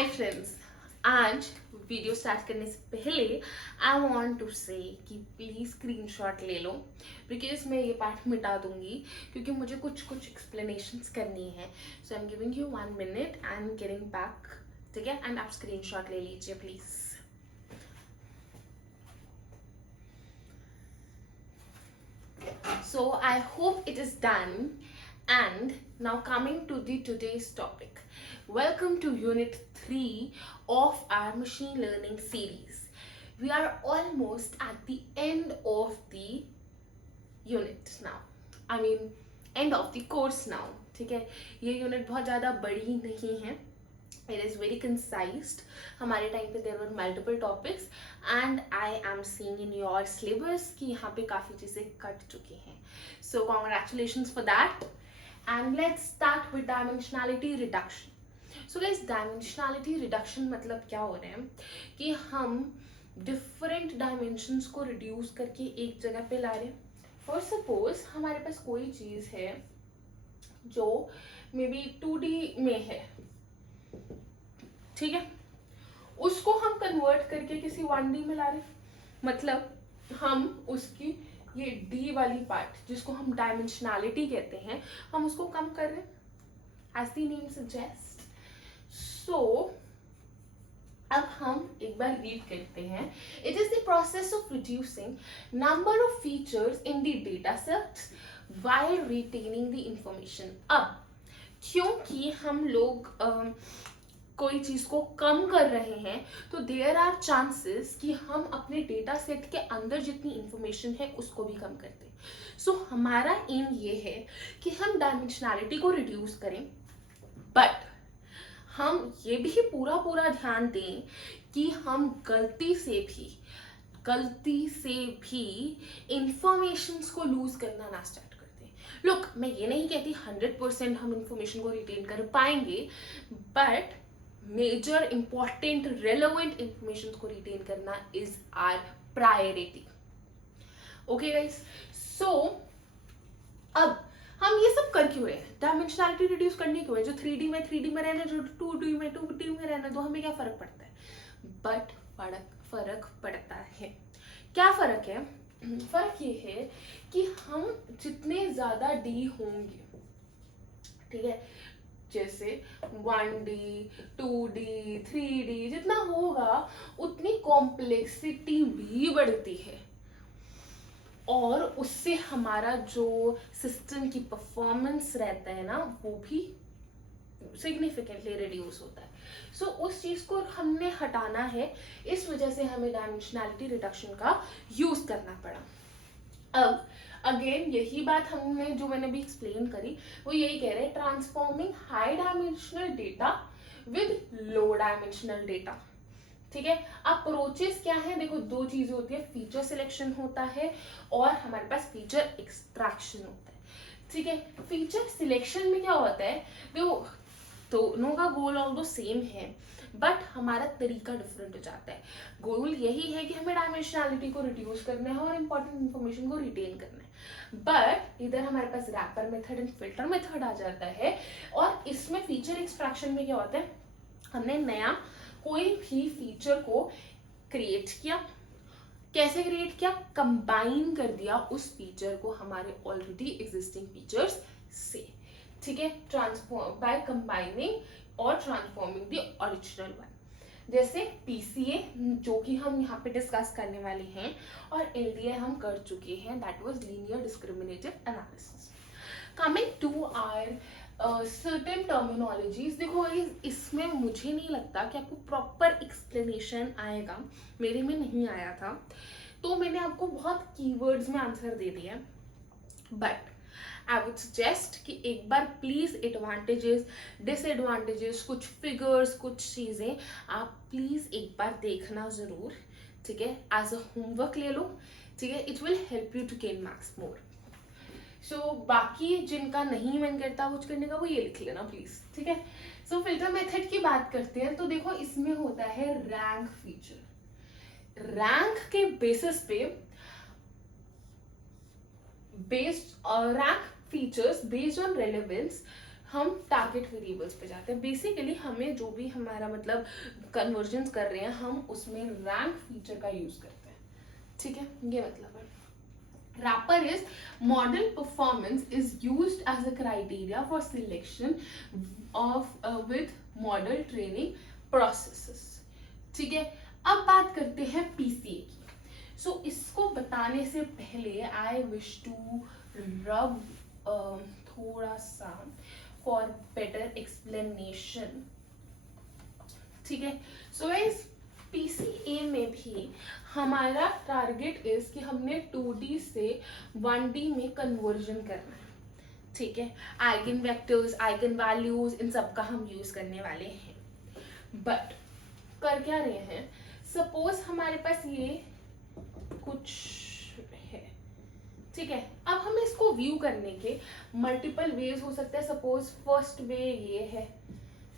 Hi friends, आज video start करने से पहले आई वांट टू से कि प्लीज़ स्क्रीनशॉट ले लो बिकॉज मैं ये पार्ट मिटा दूंगी क्योंकि मुझे कुछ एक्सप्लेनेशंस करनी है. So I am giving you 1 minute and getting back. ठीक है, एंड आप स्क्रीनशॉट ले लीजिए please. So I hope it is done. And now coming to the today's topic. Welcome to Unit 3 of our machine learning series. We are almost at the end of the unit now. I mean end of the course now. ठीक है, ये unit बहुत ज़्यादा बड़ी नहीं है. It is very concise. हमारे time पे there were multiple topics and I am seeing in your syllabus कि यहाँ पे काफ़ी चीज़ें कट चुकी हैं. So congratulations for that. And let's start with dimensionality reduction. So guys, dimensionality reduction मतलब क्या हो रहा है कि हम different dimensions को reduce करके एक जगह पे ला रहे हैं. For suppose हमारे पास कोई चीज़ है जो मे बी 2D में है, ठीक है, उसको हम कन्वर्ट करके किसी 1D में ला रहे हैं. मतलब हम उसकी ये D वाली पार्ट जिसको हम डायमेंशनैलिटी कहते हैं, हम उसको कम कर रहे हैं एज द नेम सजेस्ट. सो अब हम एक बार रीड करते हैं. It is the process of reducing number of features in the data sets while retaining the information. अब क्योंकि हम लोग कोई चीज को कम कर रहे हैं तो देयर आर चांसेस कि हम अपने डेटा सेट के अंदर जितनी इंफॉर्मेशन है उसको भी कम करते हैं. सो हमारा एम ये है कि हम डायमेंशनैलिटी को रिड्यूस करें, बट हम ये भी पूरा ध्यान दें कि हम गलती से भी इंफॉर्मेशन को लूज करना ना स्टार्ट करते हैं. लुक, मैं ये नहीं कहती 100% हम इंफॉर्मेशन को रिटेन कर पाएंगे, but major important relevant information को रिटेन करना is our priority. Okay guys, so अब हम ये सब कर क्यों रहे हैं? डायमेंशनैलिटी रिड्यूस करने क्यों है? जो 3D में रहने, जो 2D में रहने, तो हमें क्या फर्क पड़ता है? बट फर्क पड़ता है. क्या फर्क है? फर्क ये है कि हम जितने ज्यादा D होंगे, ठीक है, जैसे 1D 2D 3D जितना होगा उतनी कॉम्प्लेक्सिटी भी बढ़ती है और उससे हमारा जो सिस्टम की परफॉर्मेंस रहता है ना, वो भी सिग्निफिकेंटली रिड्यूस होता है. सो उस चीज को हमने हटाना है, इस वजह से हमें डायमेंशनैलिटी रिडक्शन का यूज करना पड़ा. अब अगेन यही बात हमने जो मैंने भी एक्सप्लेन करी, वो यही कह रहे हैं, transforming high dimensional data with low dimensional data. ठीक है, अप्रोचेस क्या है? देखो, दो चीजें होती है, फीचर सिलेक्शन होता है और हमारे पास फीचर एक्सट्रैक्शन होता है. ठीक है, फीचर सिलेक्शन में क्या होता है? देखो, दोनों का गोल ऑल्दो सेम है, बट हमारा तरीका डिफरेंट हो जाता है. गोल यही है कि हमें डायमेंशनैलिटी को रिड्यूस करना है और इंपॉर्टेंट इंफॉर्मेशन को रिटेन करना है. बट इधर हमारे पास wrapper method and filter method आ जाता है और इसमें फीचर एक्सट्रैक्शन में क्या होता है? हमने नया कोई भी फीचर को क्रिएट किया. कैसे क्रिएट किया? कंबाइन कर दिया उस फीचर को हमारे ऑलरेडी एग्जिस्टिंग फीचर्स से. ठीक है, ट्रांसफॉर्म बाय कंबाइनिंग और ट्रांसफॉर्मिंग द ओरिजिनल वन. जैसे PCA जो कि हम यहाँ पे डिस्कस करने वाले हैं, और LDA हम कर चुके हैं, that was linear discriminative analysis. Coming to our certain terminologies. देखो, इसमें मुझे नहीं लगता कि आपको प्रॉपर एक्सप्लेनेशन आएगा, मेरे में नहीं आया था, तो मैंने आपको बहुत कीवर्ड्स में आंसर दे दिया. बट आई वुड सजेस्ट कि एक बार प्लीज एडवांटेजेस डिसएडवांटेजेस, कुछ फिगर्स, कुछ चीजें आप प्लीज एक बार देखना जरूर. ठीक है, एज अ होमवर्क ले लो. ठीक है, it will help you to gain marks more. So बाकी जिनका नहीं मन करता कुछ करने का, वो ये लिख लेना प्लीज. ठीक है, सो फिल्टर मेथड की बात करते हैं. तो देखो, इसमें होता है रैंक फीचर. रैंक के बेसिस पे rank features based on relevance हम टारगेट वेरिएबल्स पे जाते हैं। बेसिकली हमें जो भी हमारा मतलब कन्वर्जन्स कर रहे हैं हम उसमें रैंक फीचर का यूज करते हैं, ठीक है, ये मतलब है। Wrapper is model performance is used as a criteria for selection of with model training processes, ठीक है। अब बात करते हैं PCA की। सो इसको बताने से पहले आई विश टू रब थोड़ा सा फॉर बेटर एक्सप्लेनेशन, ठीक है। सो गाइस PCA में भी हमारा टारगेट इज कि हमने 2D से 1D में कन्वर्जन करना है, ठीक है। आइगन वेक्टर्स, आइगन वैल्यूज, इन सब का हम यूज करने वाले हैं। बट कर क्या रहे हैं, सपोज हमारे पास ये कुछ है, ठीक है। अब हमें इसको व्यू करने के मल्टीपल वेज हो सकते हैं। सपोज फर्स्ट वे ये है,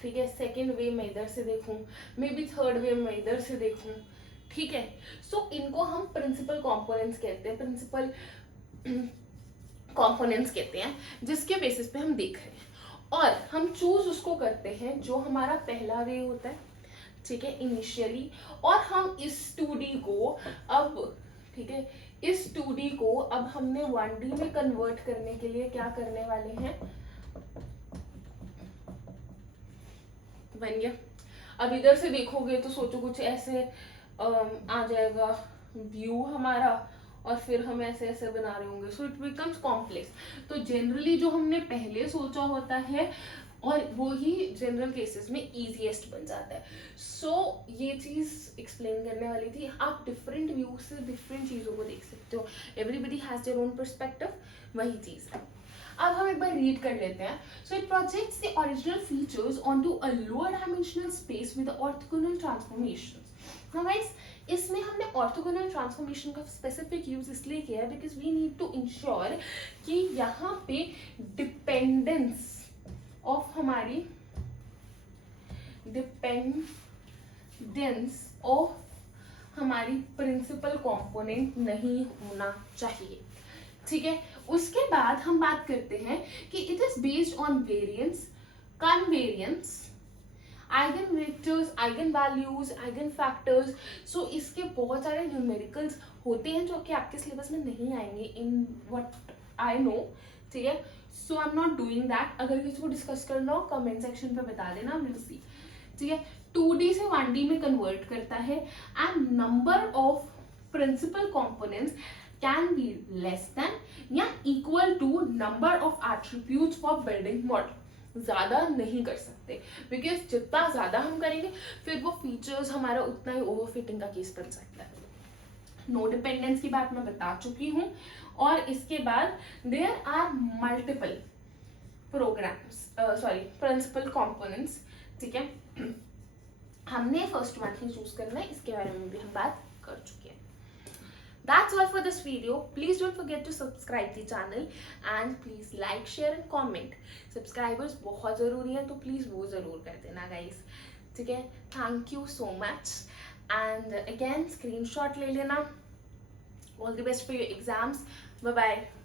ठीक है, सेकेंड वे मैं इधर से देखूं, मे बी थर्ड वे मैं इधर से देखूं, ठीक है। सो इनको हम प्रिंसिपल कंपोनेंट्स कहते हैं, प्रिंसिपल कंपोनेंट्स कहते हैं, जिसके बेसिस पे हम देख रहे हैं। और हम चूज उसको करते हैं जो हमारा पहला वे होता है, ठीक है, इनिशियली। और हम इस 2D को अब, ठीक है, इस 2D को अब हमने 1D में कन्वर्ट करने के लिए क्या करने वाले हैं, बन गया। अब इधर से देखोगे तो सोचो कुछ ऐसे आ जाएगा व्यू हमारा, और फिर हम ऐसे ऐसे बना रहे होंगे, सो इट बिकम्स कॉम्प्लेक्स। तो जनरली जो हमने पहले सोचा होता है और वो ही जनरल केसेस में इजीएस्ट बन जाता है। सो ये चीज एक्सप्लेन करने वाली थी। आप डिफरेंट व्यू से डिफरेंट चीजों को देख सकते हो, everybody has their own perspective, वही चीज है। अब हम एक बार रीड कर लेते हैं। So it projects the original features onto a lower dimensional space with orthogonal transformations. Now guys इसमें हमने ऑर्थोगोनल ट्रांसफॉर्मेशन का स्पेसिफिक यूज इसलिए किया है because we need to ensure कि यहाँ पे डिपेंडेंस ऑफ हमारी प्रिंसिपल कंपोनेंट नहीं होना चाहिए, ठीक है। उसके बाद हम बात करते हैं कि it is based on variance, covariance, eigen vectors, eigen values, eigen factors. So इसके बहुत सारे न्यूमेरिकल्स होते हैं जो कि आपके सिलेबस में नहीं आएंगे इन व्हाट आई नो, ठीक है। So I am not doing that. अगर किसी को डिस्कस करना हो कमेंट सेक्शन पे बता देना, विल सी, ठीक है। 2D से 1D में कन्वर्ट करता है and number of principal components can be less than या equal to number of attributes for building model. ज्यादा नहीं कर सकते बिकॉज जितना ज्यादा हम करेंगे फिर वो फीचर्स हमारा उतना ही ओवरफिटिंग का केस बन सकता है। नो डिपेंडेंस की बात मैं बता चुकी हूँ। और इसके बाद there are multiple programmes, principal components, ठीक है। हमने फर्स्ट वन ही चूज करना है, इसके बारे में भी हम बात कर चुके हैं। That's all for this video. Please don't forget to subscribe the channel and please like, share and comment. Subscribers बहुत ज़रूरी है तो please वो ज़रूर कर देना guys, ठीक है। Thank you so much and again screenshot ले लेना। All the best for your exams. Bye bye.